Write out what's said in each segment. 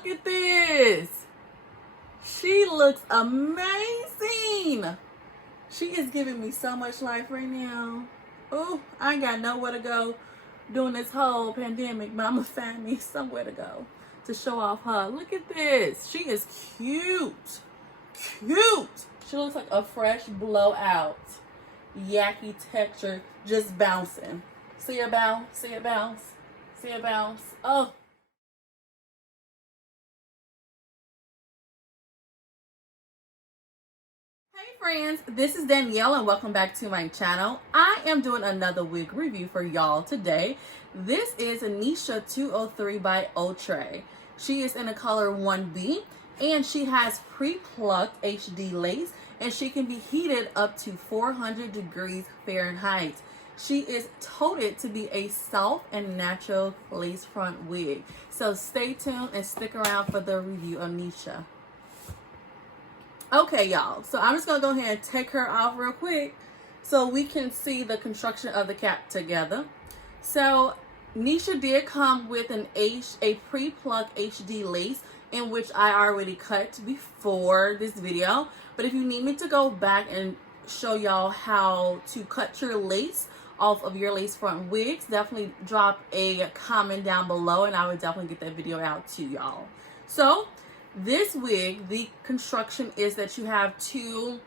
look at this. She looks amazing. She is giving me so much life right now. Oh, I ain't got nowhere to go during this whole pandemic, but I'm gonna find me somewhere to go to show off her. Look at this. She is cute. Cute. She looks like a fresh blowout. Yucky texture, just bouncing. See her bounce? See her bounce? See her bounce? Oh. Hey friends, this is Danielle and welcome back to my channel. I am doing another wig review for y'all today. This is Nisha 203 by Outre. She is in the color 1B and she has pre-plucked HD lace and she can be heated up to 400 degrees Fahrenheit. She is touted to be a soft and natural lace front wig. So stay tuned and stick around for the review of Nisha. Okay, y'all, so I'm just gonna go ahead and take her off real quick so we can see the construction of the cap together. So Nisha did come with a pre-plucked HD lace in which I already cut before this video. But if you need me to go back and show y'all how to cut your lace off of your lace front wigs, definitely drop a comment down below and I would definitely get that video out to y'all. So this wig, the construction is that you have two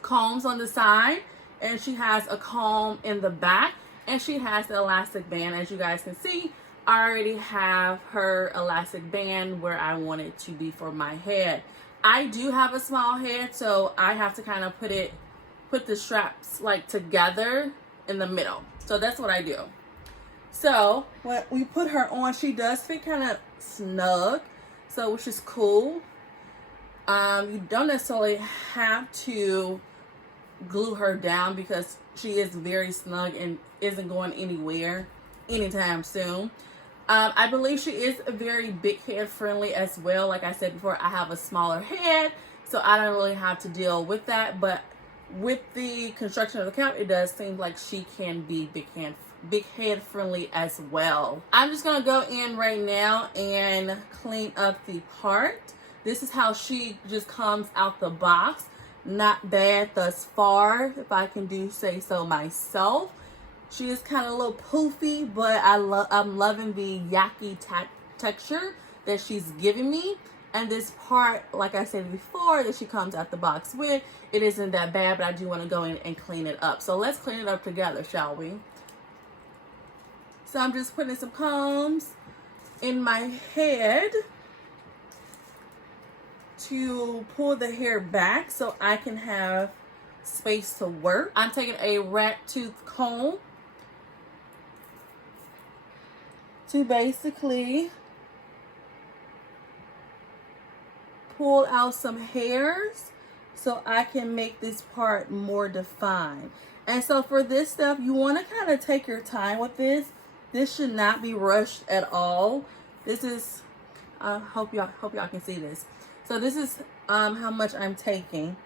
combs on the side and she has a comb in the back and she has the elastic band. As you guys can see, I already have her elastic band where I want it to be for my head. I do have a small head, so I have to kind of put the straps like together in the middle. So that's what I do. So when we put her on, she does fit kind of snug. So, which is cool. You don't necessarily have to glue her down because she is very snug and isn't going anywhere anytime soon. I believe she is very big head friendly as well. Like I said before, I have a smaller head, so I don't really have to deal with that. But with the construction of the cap, it does seem like she can be big head friendly as well. I'm just gonna go in right now and clean up the part. This is how she just comes out the box. Not bad thus far, if I can do say so myself. She is kind of a little poofy, but I'm loving the yucky texture that she's giving me. And this part, like I said before, that she comes out the box with, it isn't that bad, but I do want to go in and clean it up. So let's clean it up together, shall we? So I'm just putting some combs in my head to pull the hair back so I can have space to work. I'm taking a rat tooth comb to basically pull out some hairs so I can make this part more defined. And so for this stuff, you want to kind of take your time with this. This should not be rushed at all. This is, I hope y'all can see this. So this is how much I'm taking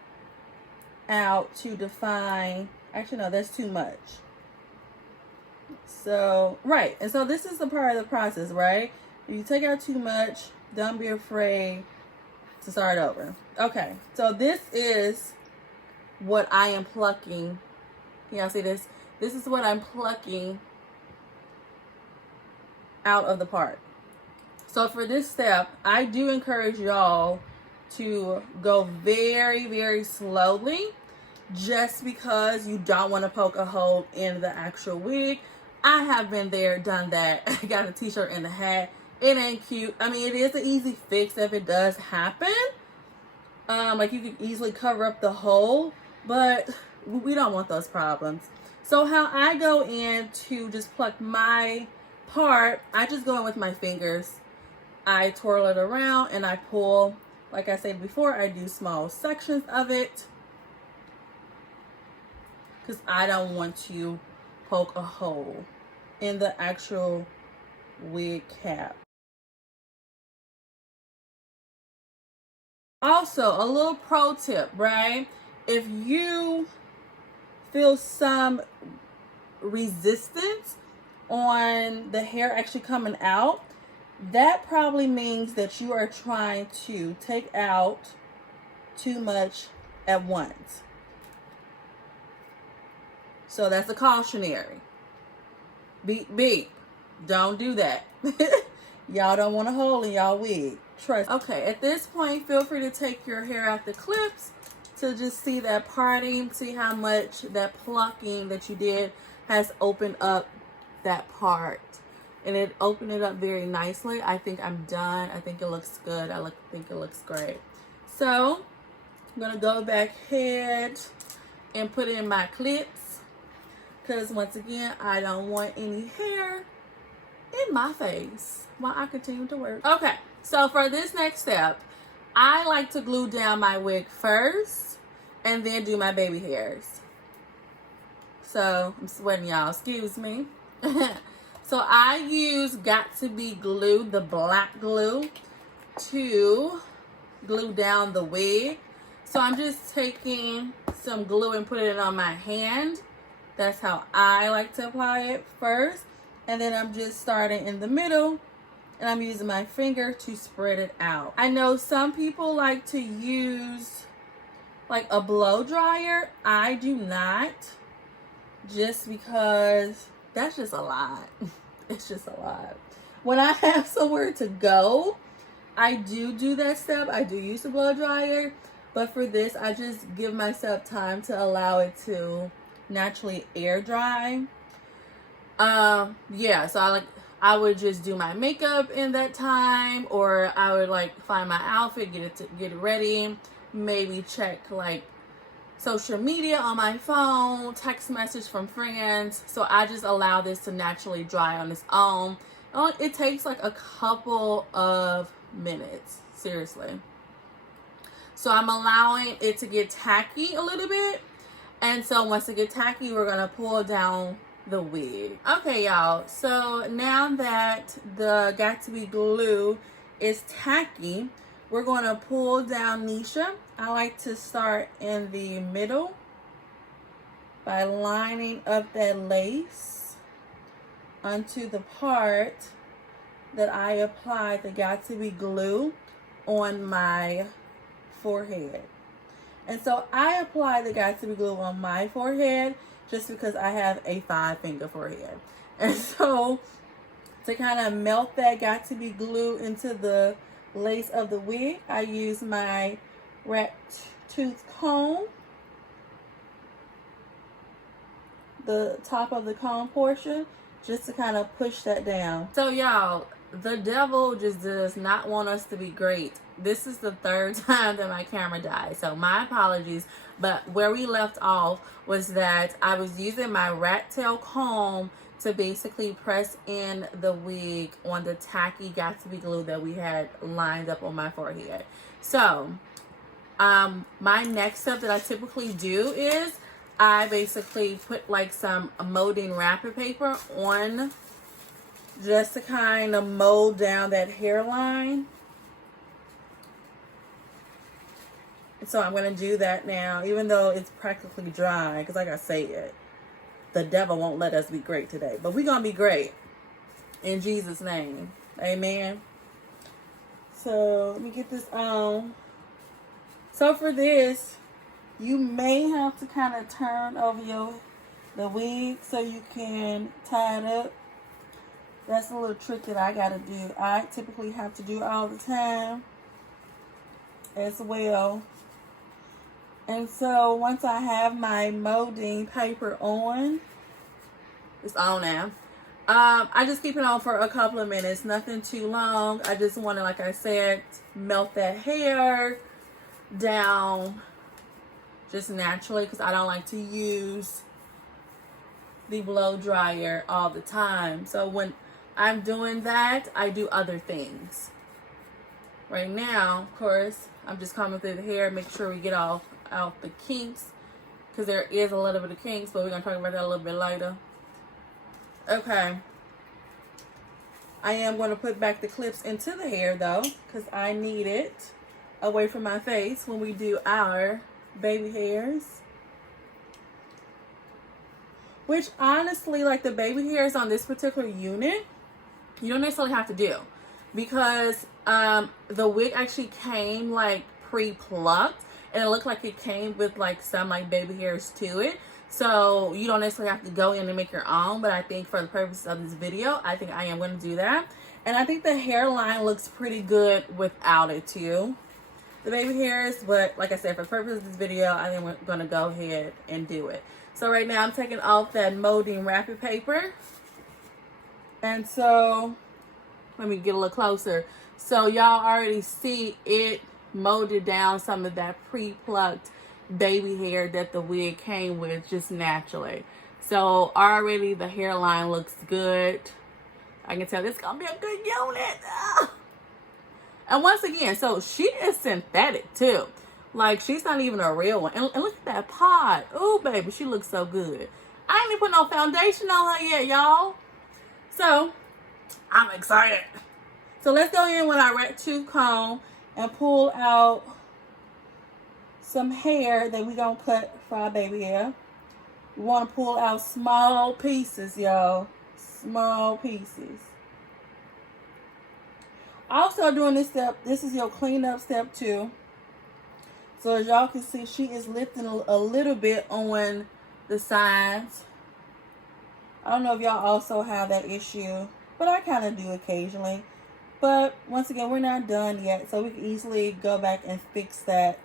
out to define. Actually, no, that's too much. So, right. And so this is the part of the process, right? If you take out too much, don't be afraid to start over. Okay. So this is what I am plucking. Can y'all see this? This is what I'm plucking out of the part. So for this step, I do encourage y'all to go very, very slowly, just because you don't want to poke a hole in the actual wig. I have been there, done that. I got a t-shirt and a hat. It ain't cute. I mean, it is an easy fix if it does happen. Like you can easily cover up the hole, but we don't want those problems. So how I go in to just pluck my part, I just go in with my fingers. I twirl it around and I pull. Like I said before, I do small sections of it because I don't want to poke a hole in the actual wig cap. Also, a little pro tip, right? If you feel some resistance on the hair actually coming out, that probably means that you are trying to take out too much at once. So that's a cautionary. Beep, beep. Don't do that. Y'all don't want a hole in y'all wig. Trust. Okay, at this point, feel free to take your hair out the clips to just see that parting. See how much that plucking that you did has opened up that part. And it opened it up very nicely. I think I'm done. I think it looks good. I think it looks great. So, I'm going to go back ahead and put in my clips. Because once again, I don't want any hair in my face while I continue to work. Okay, so for this next step, I like to glue down my wig first and then do my baby hairs. So, I'm sweating, y'all. Excuse me. So, I use Got To Be Glue, the black glue, to glue down the wig. So, I'm just taking some glue and putting it on my hand. That's how I like to apply it first. And then I'm just starting in the middle and I'm using my finger to spread it out. I know some people like to use like a blow dryer. I do not, just because that's just a lot. It's just a lot. When I have somewhere to go, I do that step. I do use the blow dryer. But for this, I just give myself time to allow it to naturally air dry. Yeah, so I would just do my makeup in that time, or I would like find my outfit, get it ready, maybe check like social media on my phone, text message from friends. So I just allow this to naturally dry on its own. It takes like a couple of minutes, seriously. So I'm allowing it to get tacky a little bit. And so once it gets tacky, we're going to pull down the wig. Okay, y'all. So now that the Got To Be glue is tacky, we're going to pull down Nisha. I like to start in the middle by lining up that lace onto the part that I applied the Got To Be glue on my forehead. And so I apply the Got To Be glue on my forehead just because I have a 5-finger forehead. And so to kind of melt that Got To Be glue into the lace of the wig, I use my rat tooth comb, the top of the comb portion, just to kind of push that down. So y'all, the devil just does not want us to be great. This is the third time that my camera died, so my apologies. But where we left off was that I was using my rat tail comb to basically press in the wig on the tacky Got To Be glue that we had lined up on my forehead. So my next step that I typically do is I basically put like some molding wrapper paper on, just to kind of mold down that hairline. So I'm going to do that now, even though it's practically dry, because like I said, the devil won't let us be great today. But we're going to be great in Jesus' name. Amen. So let me get this on. So for this, you may have to kind of turn over the wig so you can tie it up. That's a little trick that I got to do. I typically have to do all the time as well. And so once I have my molding paper on, it's on now. I just keep it on for a couple of minutes, nothing too long. I just want to, like I said, melt that hair down just naturally, because I don't like to use the blow dryer all the time. So when I'm doing that, I do other things. Right now, of course, I'm just combing through the hair, make sure we get out the kinks, because there is a little bit of kinks, but we're going to talk about that a little bit later. Okay. I am going to put back the clips into the hair, though, because I need it away from my face when we do our baby hairs. Which, honestly, like the baby hairs on this particular unit, you don't necessarily have to do. because the wig actually came like pre-plucked, and it looked like it came with like some like baby hairs to it. So you don't necessarily have to go in and make your own, but I think for the purposes of this video, I think I am going to do that. And I think the hairline looks pretty good without it too, the baby hairs. But like I said, for the purpose of this video, I think we're going to go ahead and do it. So right now I'm taking off that molding wrapping paper. And so let me get a little closer. So y'all already see it molded down some of that pre-plucked baby hair that the wig came with just naturally. So already the hairline looks good. I can tell this is gonna be a good unit. And once again, so she is synthetic too. Like, she's not even a real one. And look at that pod. Ooh, baby, she looks so good. I ain't even put no foundation on her yet, y'all. So I'm excited. So let's go in with our red tooth comb and pull out some hair that we gonna cut for our baby hair. We want to pull out small pieces, y'all. Small pieces. Also doing this step, this is your cleanup step 2. So as y'all can see, she is lifting a little bit on the sides. I don't know if y'all also have that issue, but I kind of do occasionally. But once again, we're not done yet, so we can easily go back and fix that.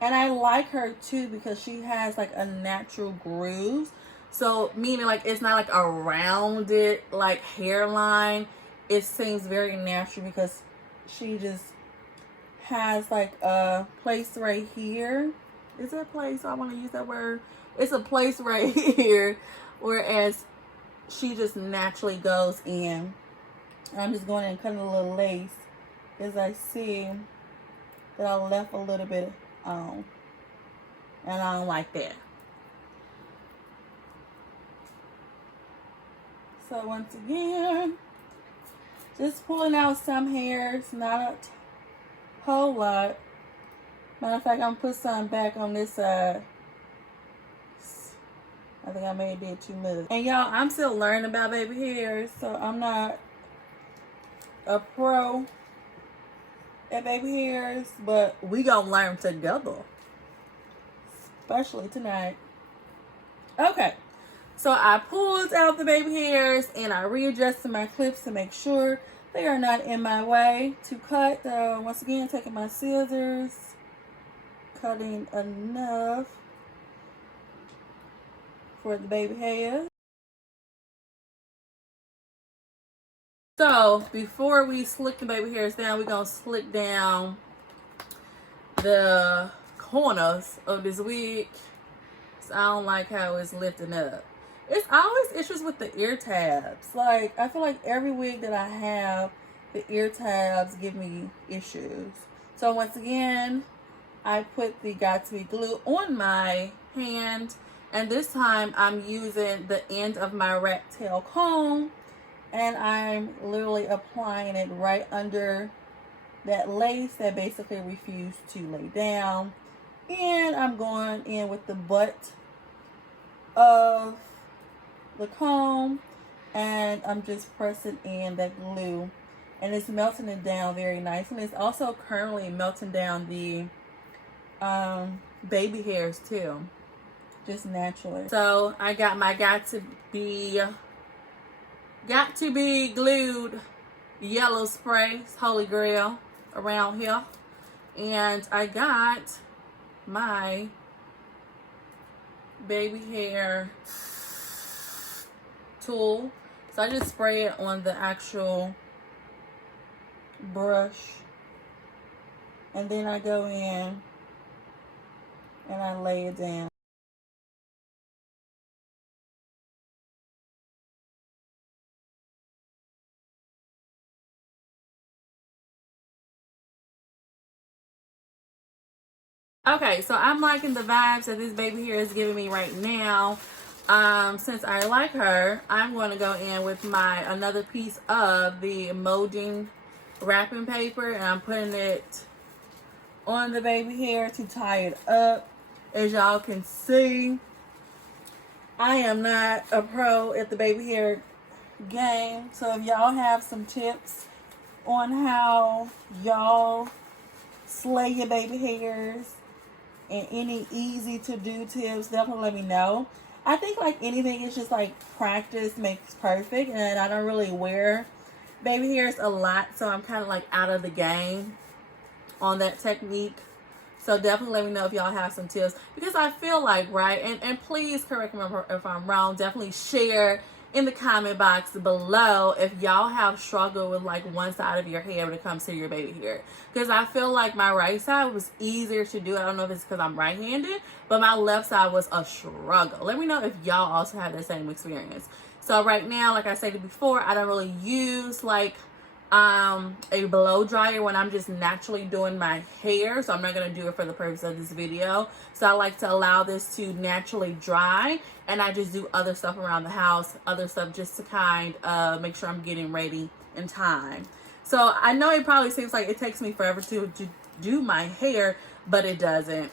And I like her too because she has like a natural grooves. So meaning like it's not like a rounded like hairline. It seems very natural because she just has like a place right here. Is that a place? I want to use that word. It's a place right here. Whereas she just naturally goes in. I'm just going in and cutting a little lace as I see that I left a little bit on. And I don't like that. So once again, just pulling out some hairs, not a whole lot. Matter of fact, I'm gonna put some back on this side. I think I may have did too much. And y'all, I'm still learning about baby hairs, so I'm not a pro at baby hairs, but we gonna learn together. Especially tonight. Okay. So I pulled out the baby hairs and I readjusted my clips to make sure they are not in my way to cut. Once again, taking my scissors, cutting enough for the baby hairs. So before we slick the baby hairs down, we're going to slick down the corners of this wig. So I don't like how it's lifting up. It's always issues with the ear tabs. Like, I feel like every wig that I have, the ear tabs give me issues. So once again, I put the Got To Be glue on my hand. And this time I'm using the end of my rat tail comb. And I'm literally applying it right under that lace that basically refused to lay down. And I'm going in with the butt of the comb, and I'm just pressing in that glue, and it's melting it down very nice. And it's also currently melting down the baby hairs too, just naturally. So I got my got to be glued yellow spray, holy grail around here, and I got my baby hair tool. So I just spray it on the actual brush, and then I go in and I lay it down. Okay, so I'm liking the vibes that this baby hair is giving me right now. Since I like her, I'm going to go in with my another piece of the molding wrapping paper, and I'm putting it on the baby hair to tie it up. As y'all can see, I am not a pro at the baby hair game. So if y'all have some tips on how y'all slay your baby hairs and any easy to do tips, definitely let me know. I think like anything, it's just like practice makes perfect, and I don't really wear baby hairs a lot, so I'm kind of like out of the game on that technique. So definitely let me know if y'all have some tips, because I feel like, right, and please correct me if I'm wrong, definitely share in the comment box below if y'all have struggled with like one side of your hair when it comes to your baby hair, because I feel like my right side was easier to do. I don't know if it's because I'm right-handed, but my left side was a struggle. Let me know if y'all also have the same experience. So right now, like I said before, I don't really use like a blow dryer when I'm just naturally doing my hair, so I'm not going to do it for the purpose of this video. So I like to allow this to naturally dry, and I just do other stuff around the house, other stuff just to kind of make sure I'm getting ready in time. So I know it probably seems like it takes me forever to do my hair, but it doesn't.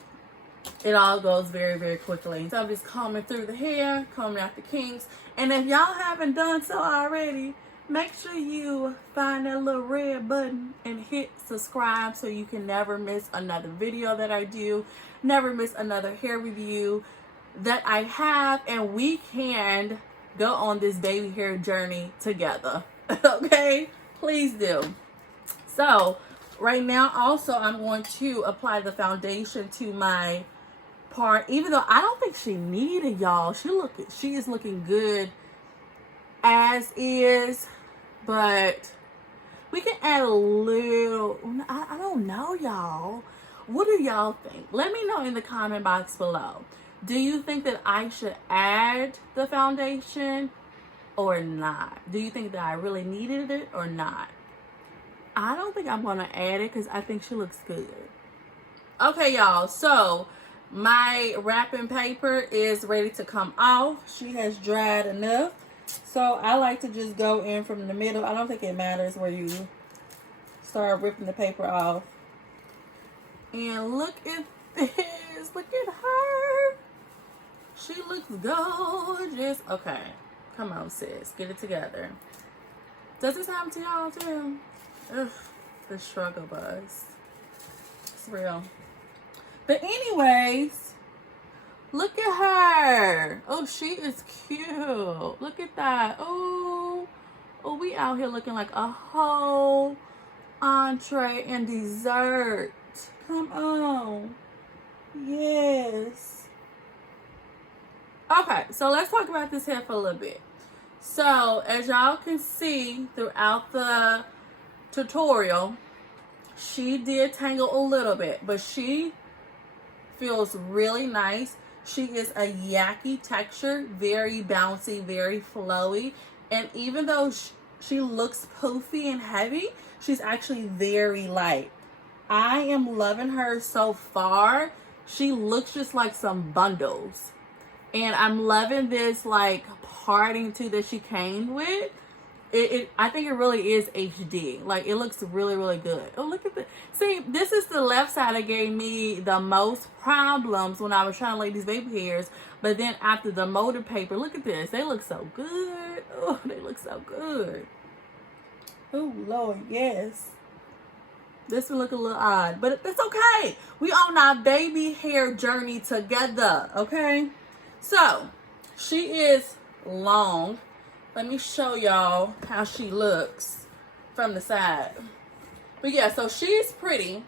It all goes very, very quickly. So I'm just combing through the hair, combing out the kinks. And if y'all haven't done so already, make sure you find that little red button and hit subscribe so you can never miss another video that I do, never miss another hair review that I have, and we can go on this baby hair journey together. Okay? Please do. So right now also I'm going to apply the foundation to my part, even though I don't think she needed, y'all. She is looking good as is, but we can add a little. I don't know, y'all. What do y'all think? Let me know in the comment box below. Do you think that I should add the foundation or not? Do you think that I really needed it or not? I don't think I'm gonna add it because I think she looks good. Okay, y'all, so my wrapping paper is ready to come off. She has dried enough. So I like to just go in from the middle. I don't think it matters where you start ripping the paper off. And look at this. Look at her. She looks gorgeous. Okay. Come on, sis. Get it together. Does this happen to y'all too? Ugh. The struggle buzz. It's real. But anyways, look at her. Oh, she is cute. Look at that. Oh, we out here looking like a whole entree and dessert. Come on. Yes. Okay, so let's talk about this hair for a little bit. So, as y'all can see throughout the tutorial, she did tangle a little bit, but she feels really nice. She is a yucky texture, very bouncy, very flowy, and even though she looks poofy and heavy, she's actually very light. I am loving her so far. She looks just like some bundles, and I'm loving this like parting too that she came with. I think it really is HD. Like, it looks really, really good. Oh, look at this. See, this is the left side that gave me the most problems when I was trying to lay these baby hairs. But then after the molded paper, look at this. They look so good. Oh, they look so good. Oh, Lord, yes. This will look a little odd, but it's okay. We on our baby hair journey together, okay? So, she is long. Let me show y'all how she looks from the side. But yeah, so she's pretty.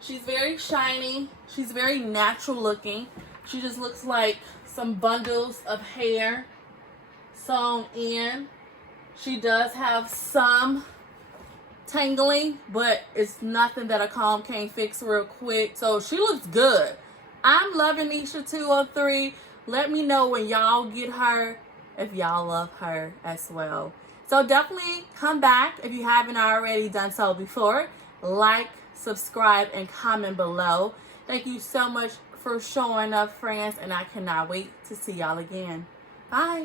She's very shiny. She's very natural looking. She just looks like some bundles of hair sewn in. She does have some tangling, but it's nothing that a comb can't fix real quick. So she looks good. I'm loving Nisha 203. Let me know when y'all get her, if y'all love her as well. So definitely come back if you haven't already done so before. Like, subscribe, and comment below. Thank you so much for showing up, friends, and I cannot wait to see y'all again. Bye.